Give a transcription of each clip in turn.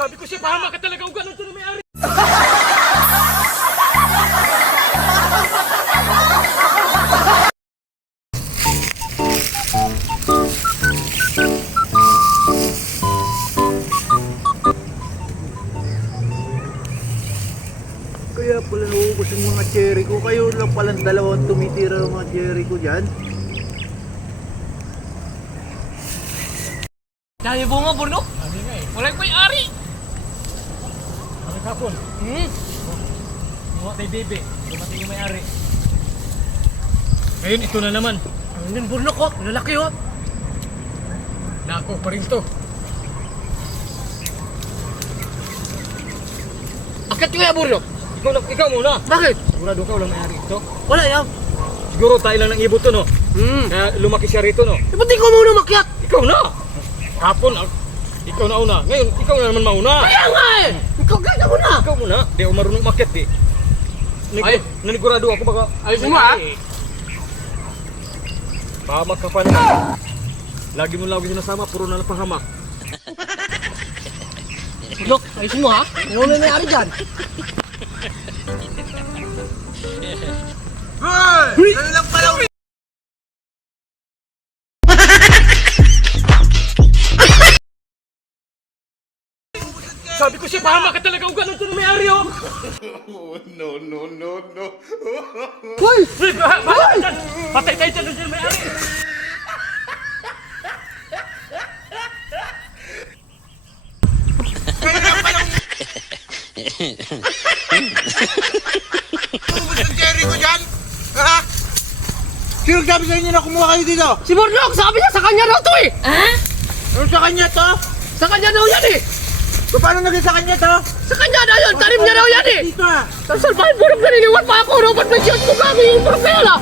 Sabi ko siya, pahama ka talaga. Huwag ganun ito na may-ari. Kaya pala naubos yung mga cherry ko. Kayo lang palang dalawang tumitira ng mga cherry ko dyan. Dahil bunga, Bruno. Ano nga eh. Walang may-ari. Ano kapon? Muha tayo, bebe. Dumating yung may-ari. Ngayon, ito na naman. Ano yun, Bruno ko? Lalaki ho. Nako pa rin to. Akat ko ya, Bruno. Ikaw muna. Bakit? Sigurado ka walang may-ari ito? Wala yan. Siguro tayo lang ng ibot to, no? Kaya lumaki siya rito, no? Ba't ikaw muna makyat? Ikaw na! Hapon, ikaw na una. Ngayon, ikaw na naman mauna. Kaya nga eh! Ikaw ganda mo na! Ikaw muna. Di ako marunong umakyat, eh. Nanigurado ako baka... Ayos mo, ha? Pahamak ka pa naman. Lagi mo lagi sinasama, puro na lang pahamak. Dok, ayos mo ha? Ano na may-ari dyan? Hey! Ano lang pala? Sabi ko siya, pahamak ka talaga. Huwag ganun ito na may-ari, oh. No. Hoy! Uy, bahala ka dyan. Patay tayo dyan na may-ari. Ubus yung cherry ko dyan? Ha? Sino sabi sa inyo na kumuha kayo dito? Si Bornok, sabi niya sa kanya daw to, eh. Ano sa kanya to? Sa kanya daw yan, eh. Paano naging sa kanya to? Sa kanya daw yan. Tanim niya daw yan, eh. Dito ah! Tapos salbahin, Bornok, naniniwan pa ako. Robot may siyot ko kami yung Bornok na yan, ah.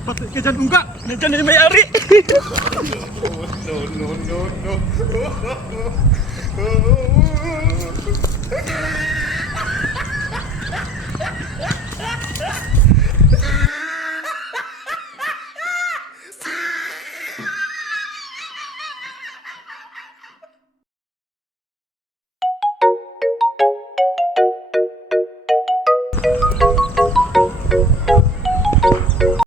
Patay ka dyan, Ungga. Nandiyan na yung may-ari. No.